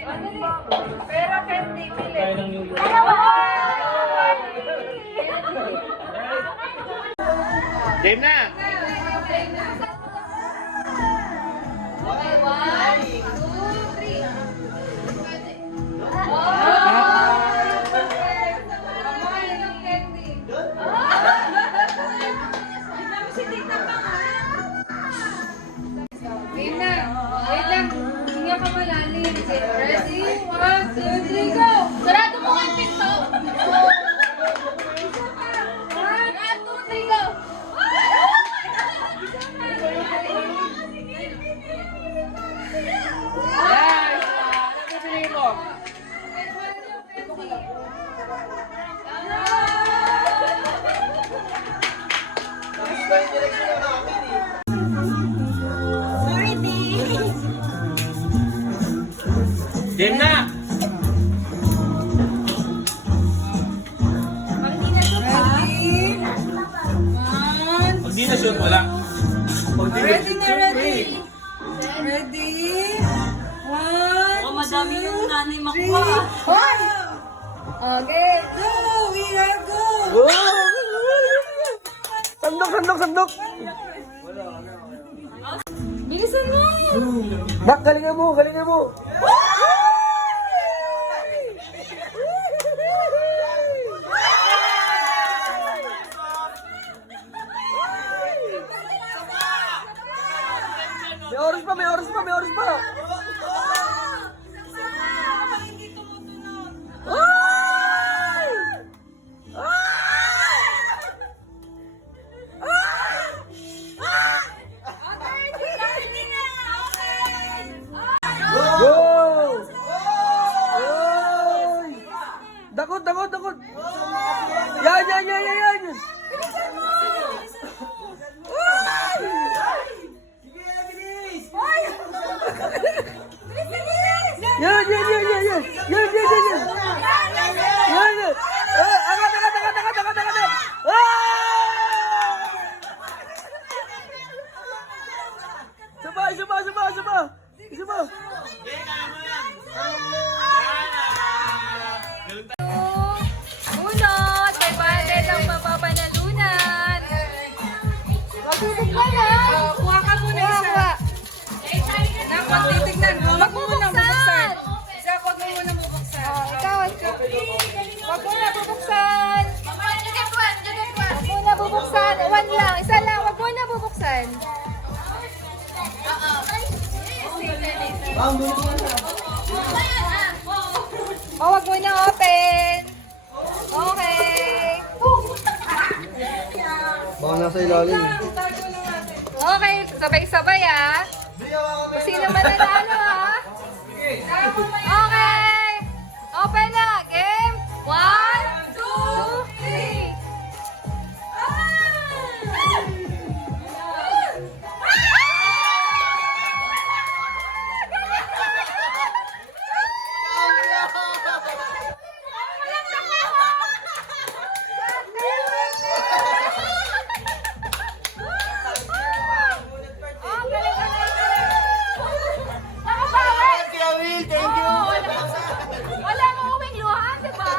Pero candy, pili. Kaya ng New York. Game na! Okay, 1, 2, 3. Si Tita pa nga. Game na. Wait lang. Hinga ka malalim. Ready? 1, 2, 3, go! Sarado mo ang pinto. 1, 2, 3, go! Yes! Ano pipiliin mo? Game na! Pag di na shoot, wala. Ready na, ready. Ready? 1, Oh, madami yung nanay makuha. Okay, go! We are go! Sandok, sandok, sandok! Bilisan mo! Dak, galingan mo, galingan mo! May oras pa, may oras pa, may oras pa! Go! Oy! Dakot, dakot, dakot! Yan, yan, yan, yan, yan! Yan, yan, yan, yan, yan! Yan, yan, yan, yan! Yan, yan! Angat, angat, angat, angat, angat, angat! Saba, saba, saba, saba! Saba! Unot! 500 ang mapapanalunan! Magbubuk ka na! Kuha ka muna isa! Nak, magtitignan! Huwag mo munang bubuksan! Isa, huwag mo munang bubuksan! Ikaw! Huwag mo na bubuksan! Huwag mo na bubuksan! One lang! Isa lang! Huwag mo na bubuksan! Oh, wag mo na open. Okay. Baka nasa ilalim. Okay, sabay-sabay ah. Kung sino man nanalo ah. Okay. Open na. Game. 1, 2, 3. Wala mo uming luhaan, di ba?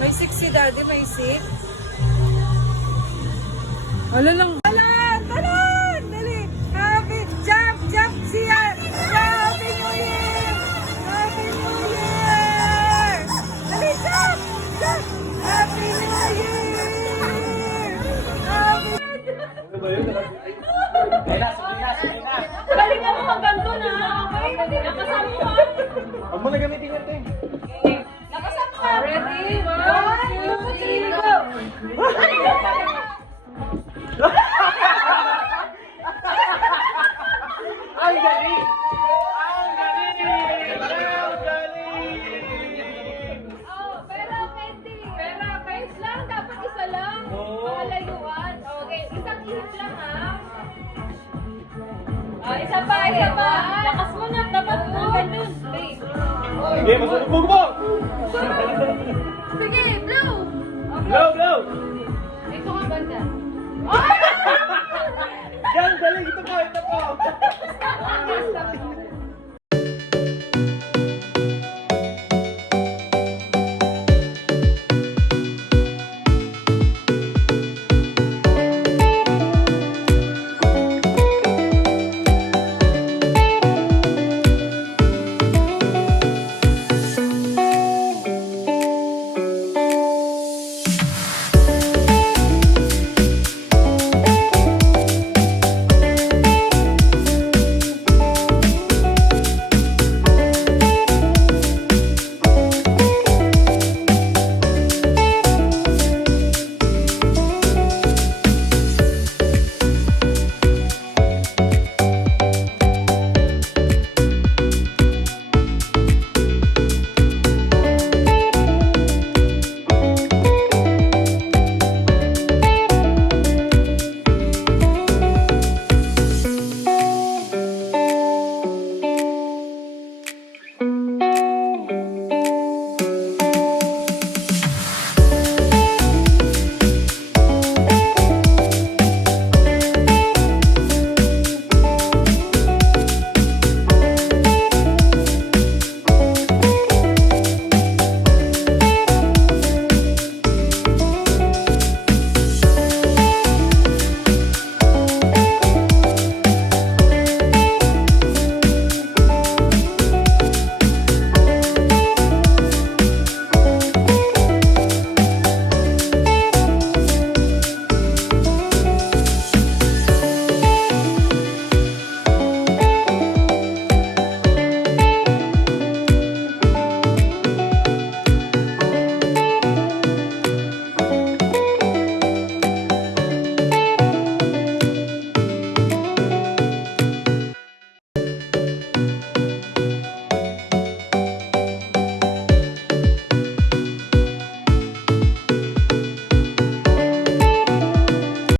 May six si Daddy, may six. Wala lang. Talan! Talan! Dali! Happy! Jump! Jump siya! Happy New Year! Happy New Year! Dali! Jump! Jump! Happy New Year! Happy... Galingan mo magganto na. Okay? Nakasama mo ah. Huwag mo na gamitin yan, Ting. Nakasama ka. Ready? 1, 2, 3, go! Lakas mo na, dapat mo ganun. Babe. Sige, masulubog mo! Sige, blow! Blow, blow! Ito nga banda. Yan, galing! Ito po, ito po!